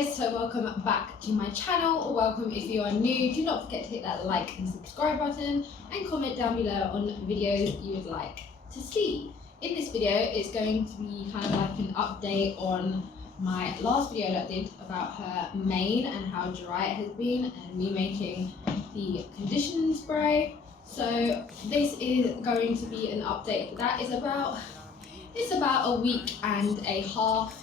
guys, so welcome back to my channel, or welcome if you are new. Do not forget to hit that like and subscribe button and comment down below on videos you would like to see. In this video it's going to be kind of like an update on my last video that I did about her mane and how dry it has been, and me making the conditioning spray. So this is going to be an update that is about a week and a half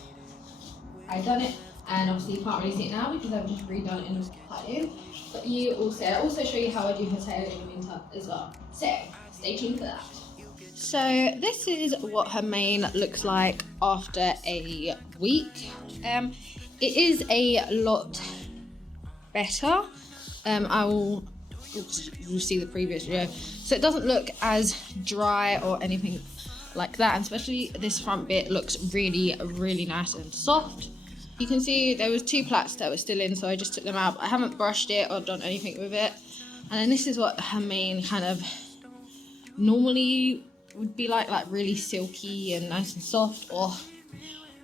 I've done it, and obviously you can't really see it now because I've just redone it and just cut in. But I'll also show you how I do her tail in the meantime as well. So stay tuned for that. So this is what her mane looks like after a week. It is a lot better. You'll see the previous video. So it doesn't look as dry or anything like that, and especially this front bit looks really nice and soft. You can see there was 2 plaits that were still in, so I just took them out. I haven't brushed it or done anything with it. And then this is what her mane kind of normally would be like really silky and nice and soft, or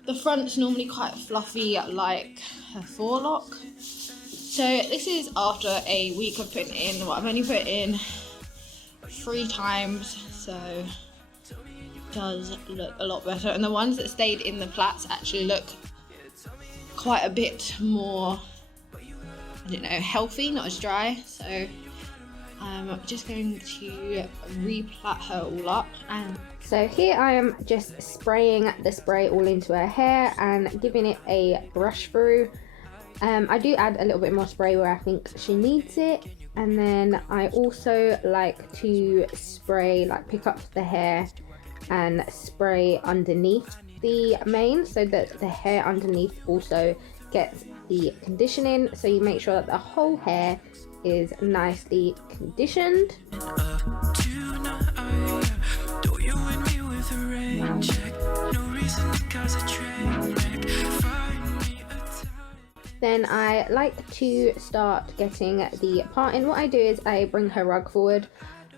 the front's normally quite fluffy like her forelock. So this is after a week of putting it in. I've only put it in 3 times, so it does look a lot better. And the ones that stayed in the plaits actually look quite a bit more, I don't know, healthy, not as dry. So I'm just going to replat her all up. And so here I am just spraying the spray all into her hair and giving it a brush through. I do add a little bit more spray where I think she needs it, and then I also like to spray, like pick up the hair and spray underneath the mane so that the hair underneath also gets the conditioning, so you make sure that the whole hair is nicely conditioned. Then I like to start getting the parting. What I do is I bring her rug forward,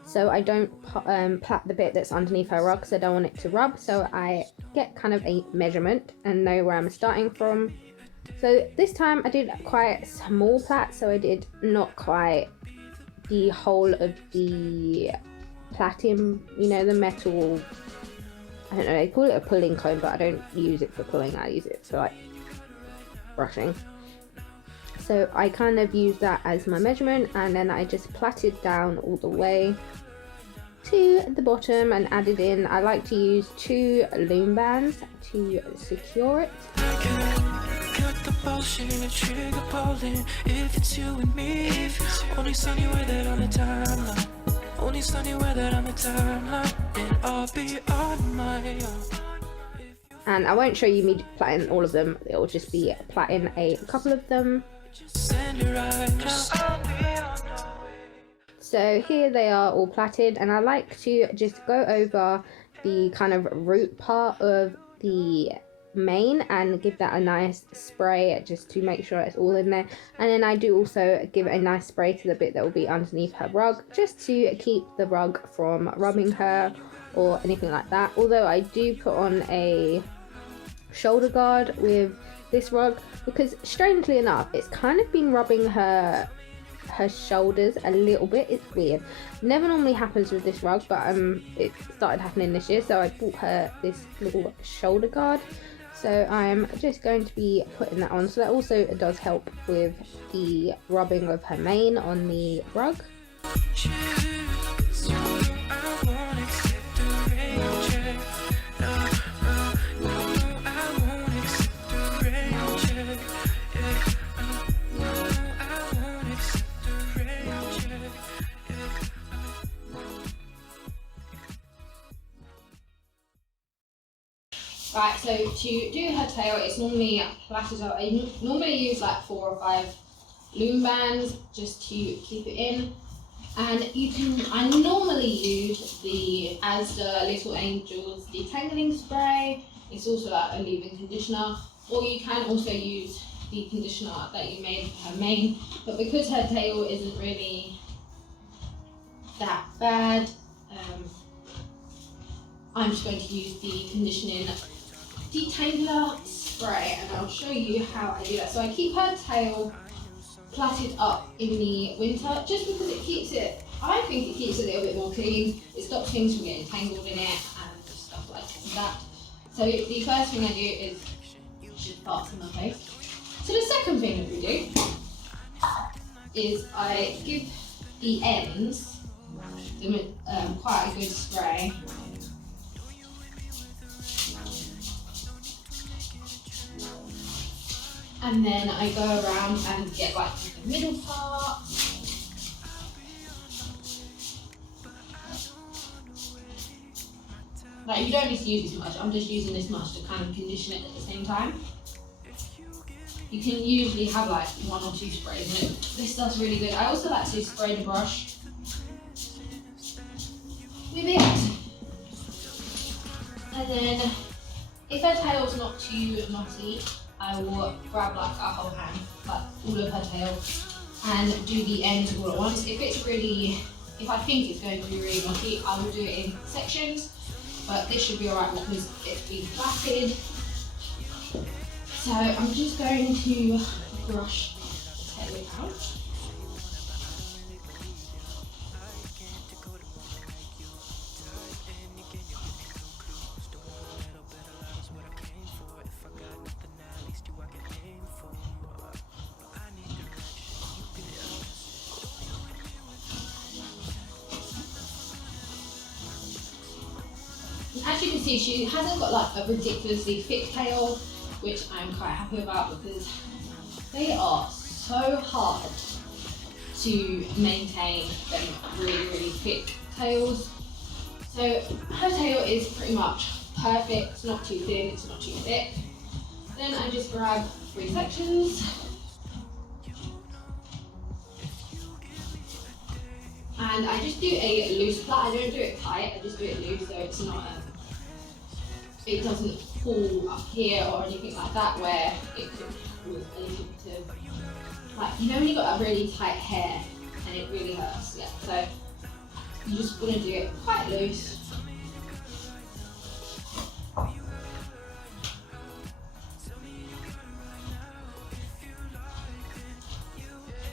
so I don't plait the bit that's underneath her rug, so I don't want it to rub. So I get kind of a measurement and know where I'm starting from. So this time I did quite small plait, so I did not quite the whole of the plaiting, you know, the metal, I don't know, they call it a pulling comb, but I don't use it for pulling, I use it for like brushing. So I kind of use that as my measurement, and then I just plaited down all the way to the bottom and added in, I like to use 2 loom bands to secure it. And I won't show you me plaiting all of them, it will just be plaiting a couple of them. So here they are all plaited, and I like to just go over the kind of root part of the mane and give that a nice spray just to make sure it's all in there. And then I do also give a nice spray to the bit that will be underneath her rug, just to keep the rug from rubbing her or anything like that. Although I do put on a shoulder guard with this rug, because strangely enough it's kind of been rubbing her shoulders a little bit. It's weird, never normally happens with this rug, but it started happening this year, so I bought her this little shoulder guard. So I'm just going to be putting that on, so that also does help with the rubbing of her mane on the rug. Right, so to do her tail, it's normally plaited out. I normally use like 4 or 5 loom bands just to keep it in. And I normally use the Asda Little Angels detangling spray. It's also like a leave-in conditioner, or you can also use the conditioner that you made for her mane. But because her tail isn't really that bad, I'm just going to use the conditioning detangler spray, and I'll show you how I do that. So I keep her tail plaited up in the winter just because it keeps it, I think it keeps it a little bit more clean. It stops things from getting tangled in it and stuff like that. So the first thing I do is just parts in my face. So the second thing that we do is I give the ends quite a good spray. And then I go around and get like the middle part. Like you don't need to use this much, I'm just using this much to kind of condition it at the same time. You can usually have like 1 or 2 sprays in it. This stuff's really good. I also like to spray the brush with it. And then if her tail's not too knotty, I will grab like a whole hand, like all of her tail, and do the ends all at once. If I think it's going to be really knotty, I will do it in sections, but this should be alright because it's been plaited. So I'm just going to brush the tail out. As you can see, she hasn't got like a ridiculously thick tail, which I'm quite happy about because they are so hard to maintain them really, really thick tails. So her tail is pretty much perfect. It's not too thin, it's not too thick. Then I just grab 3 sections. And I just do a loose plait. I don't do it tight, I just do it loose so it's not it doesn't fall up here or anything like that where it could cause anything to, like, you know when you've got a really tight hair and it really hurts, yeah, so you just want to do it quite loose.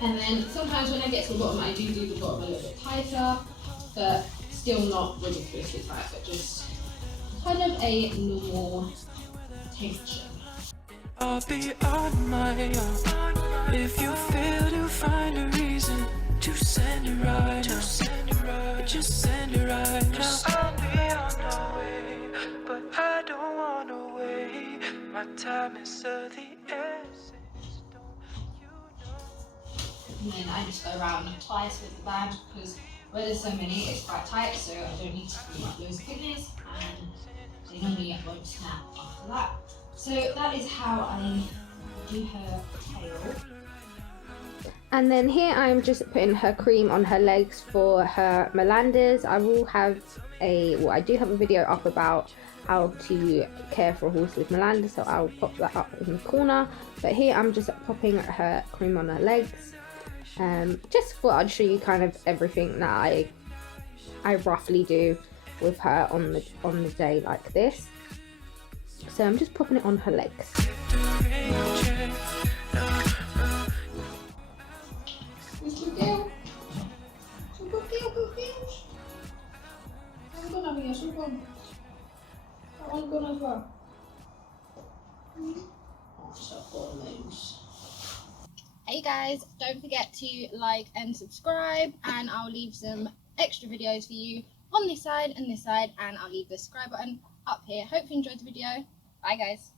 And then sometimes when I get to the bottom, I do the bottom a little bit tighter, but still not ridiculously tight, but just kind of a normal tension. I'll be on my own. If you fail to find a reason to send it right now, just send it right now. I'll be on my way, but I don't wanna wait. My time is of the essence. And then I just go around twice with the band because where there's so many, it's quite tight, so I don't need to do like loads of thickness, and they normally won't snap after that. So that is how I do her tail. And then here I'm just putting her cream on her legs for her Melanders. I do have a video up about how to care for a horse with Melanders, so I'll pop that up in the corner. But here I'm just popping her cream on her legs. Just thought I'd show you kind of everything that I roughly do with her on the day like this. So I'm just popping it on her legs. Hey guys, don't forget to like and subscribe, and I'll leave some extra videos for you on this side and this side, and I'll leave the subscribe button up here. Hope you enjoyed the video. Bye guys.